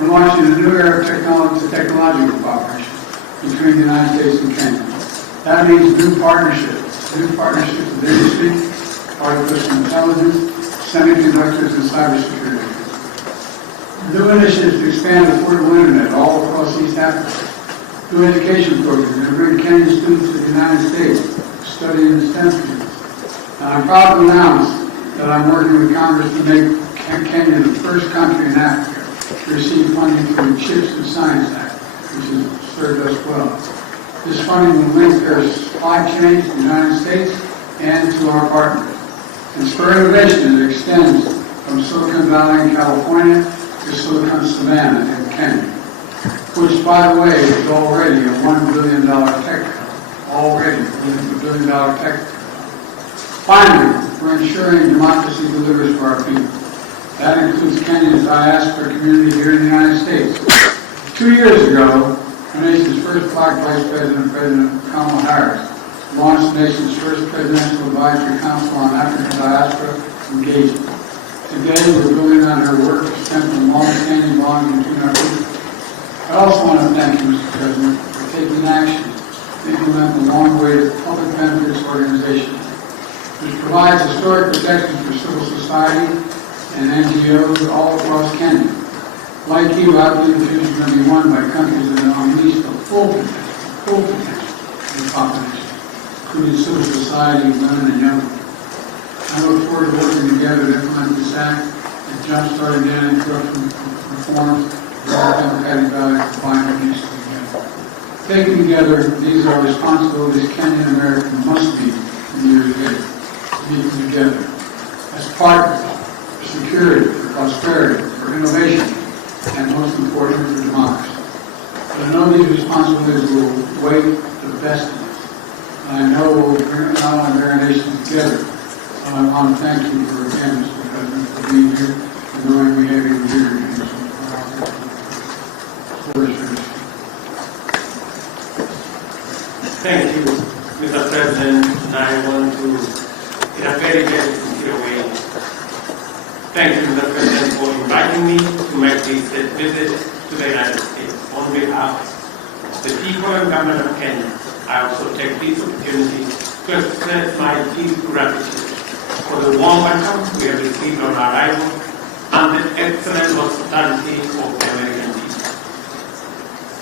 we're launching a new era of technological cooperation between the United States and Kenya. That means new partnerships with industry, artificial intelligence, semiconductors, and cybersecurity. New initiatives to expand affordable internet all across East Africa. New education programs that bring Kenyan students to the United States to study in the STEM fields. And I'm proud to announce that I'm working with Congress to make Kenya the first country in Africa to receive funding through the CHIPS and Science Act, which has served us well. This funding will link their supply chains to the United States and to our partners, and spur innovation that extends from Silicon Valley in California to Silicon Savannah in Kenya, which, by the way, is already a $1 billion tech hub. Already $1 billion tech hub. Finally, we're ensuring democracy delivers for our people. That includes Kenya's diaspora community here in the United States. 2 years ago, our nation's first black vice president, President Kamala Harris, launched the nation's first presidential advisory council on African diaspora engagement. Today, we're building on her work to strengthen long-standing bonds between our people. I also want to thank you, Mr. President, for taking action to implement the long-awaited public benefits organization, which provides historic protections for civil society and NGOs all across Kenya. Like you, I believe the future is going to be won by countries that unleash the full potential of the population, including civil society, women, and young people. I look forward to working together to implement this act and jumpstart anti-corruption reforms and all democratic values to bind our nation together. Taken together, these are responsibilities Kenya and America must meet in the years ahead. Meeting together as partners for security, for prosperity, for innovation, and most importantly, for democracy. But I know these responsibilities will weigh the best of us. And I know we'll bring our nation together. So I want to thank you for again, Mr. President, for being here and knowing we have you here. Thank you, Mr. President, and I want to, in a very, very sincere way, thank you, Mr. President, for inviting me to make this visit to the United States. On behalf of the people and government of Kenya, I also take this opportunity to express my deep gratitude for the warm welcome we have received on arrival and the excellent hospitality of the American people.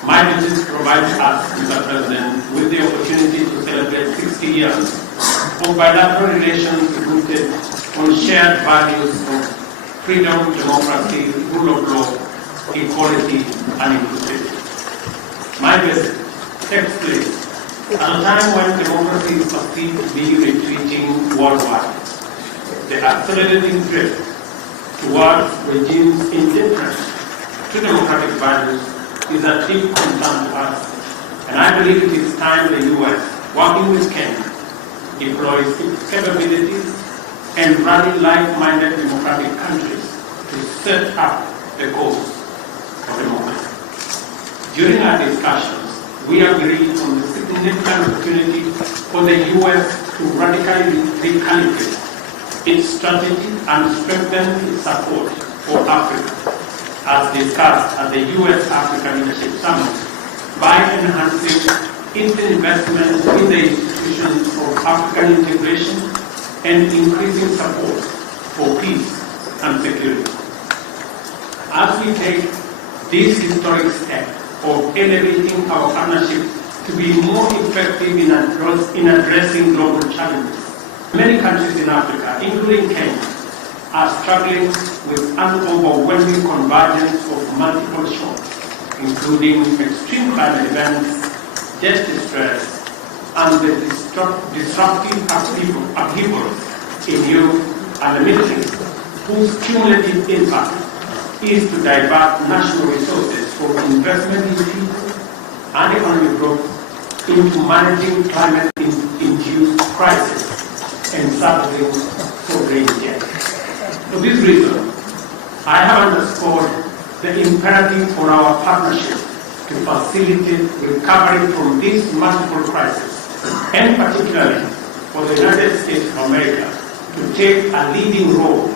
My visit provides us, Mr. President, with the opportunity to celebrate 60 years of bilateral relations rooted on shared values of freedom, democracy, rule of law, equality, and inclusivity. My visit takes place at a time when democracy is perceived to be retreating worldwide. The accelerating drift towards regimes indifferent to democratic values is a deep concern to us, and I believe it is time the U.S., working with Kenya, deploys its capabilities and rally like-minded democratic countries to set up the course of democracy. During our discussions, we agreed on the significant opportunity for the U.S. to radically recalibrate its strategy and strengthen its support for Africa, as discussed at the U.S.-Africa Leadership Summit, by enhancing its investment in the institutions of African integration and increasing support for peace and security. As we take this historic step of elevating our partnership to be more effective in addressing global challenges, many countries in Africa, including Kenya, are struggling with an overwhelming convergence of multiple shocks, including extreme climate events, debt distress, and the disruptive upheavals in Europe and the Middle East, whose cumulative impact is to divert national resources for investment in people and economic growth into managing climate-induced crises and solving sovereign debt. For this reason, I have underscored the imperative for our partnership to facilitate recovery from these multiple crises, and particularly for the United States of America to take a leading role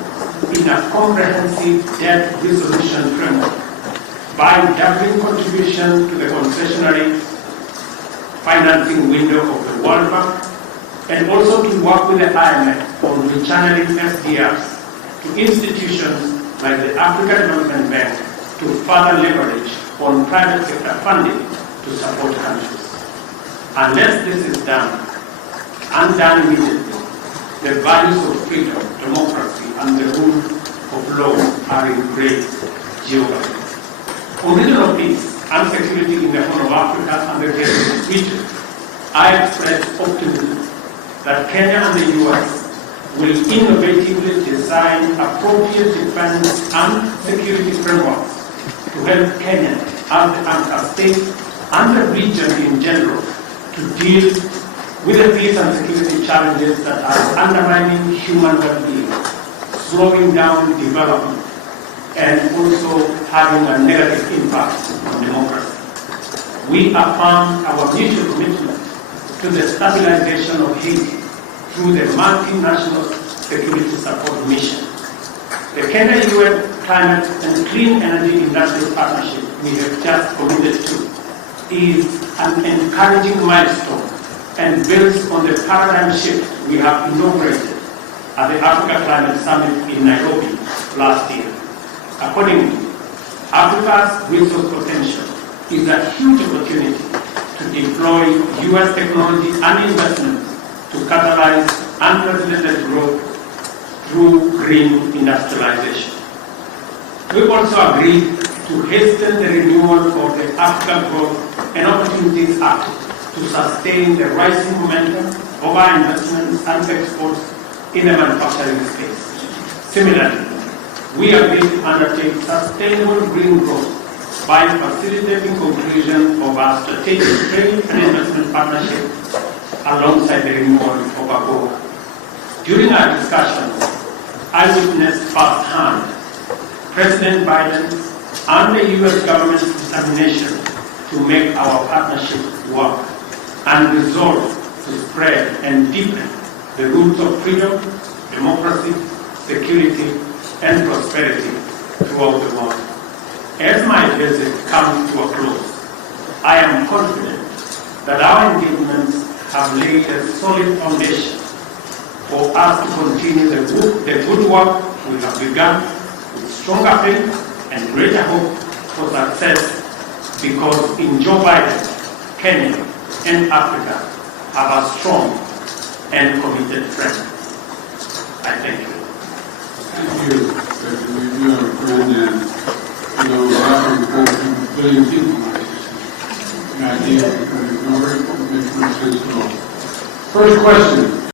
in a comprehensive debt resolution framework by doubling contribution to the concessionary financing window of the World Bank, and also to work with the IMF on rechanneling SDRs to institutions like the African Development Bank to further leverage on private sector funding to support countries. Unless this is done, and done immediately, the values of freedom, democracy, and the rule of law are in great jeopardy. On regional peace and security in the Horn of Africa and the Caribbean region, I express optimism that Kenya and the US will innovatively design appropriate defense and security frameworks to help Kenya as the anchor state and the region in general to deal with the peace and security challenges that are undermining human well-being, slowing down development, and also having a negative impact on democracy. We affirm our mutual commitment to the stabilization of Haiti through the multinational security support mission. The Kenya-UN Climate and Clean Energy Industrial Partnership we have just committed to is an encouraging milestone and builds on the paradigm shift we have inaugurated at the Africa Climate Summit in Nairobi last year. Accordingly, Africa's resource potential is a huge opportunity to deploy US technology and investment to catalyze unprecedented growth through green industrialization. We also agreed to hasten the renewal of the Africa Growth and Opportunities Act to sustain the rising momentum of our investments and exports in the manufacturing space. Similarly, we agreed to undertake sustainable green growth by facilitating conclusion of our strategic trade and investment partnership alongside the renewal of AGOA. During our discussions, I witnessed firsthand President Biden's and the US government's determination to make our partnership work and resolve to spread and deepen the roots of freedom, democracy, security, and prosperity throughout the world. As my visit comes to a close, I am confident that our engagements have laid a solid foundation for us to continue the good work we have begun with stronger faith and greater hope for success, because in Joe Biden, Kenya and Africa have a strong and committed friend. I thank you. Thank you, President. You are a friend, and Africa, billion people like this. The idea of ignore it makes no sense at all. First question.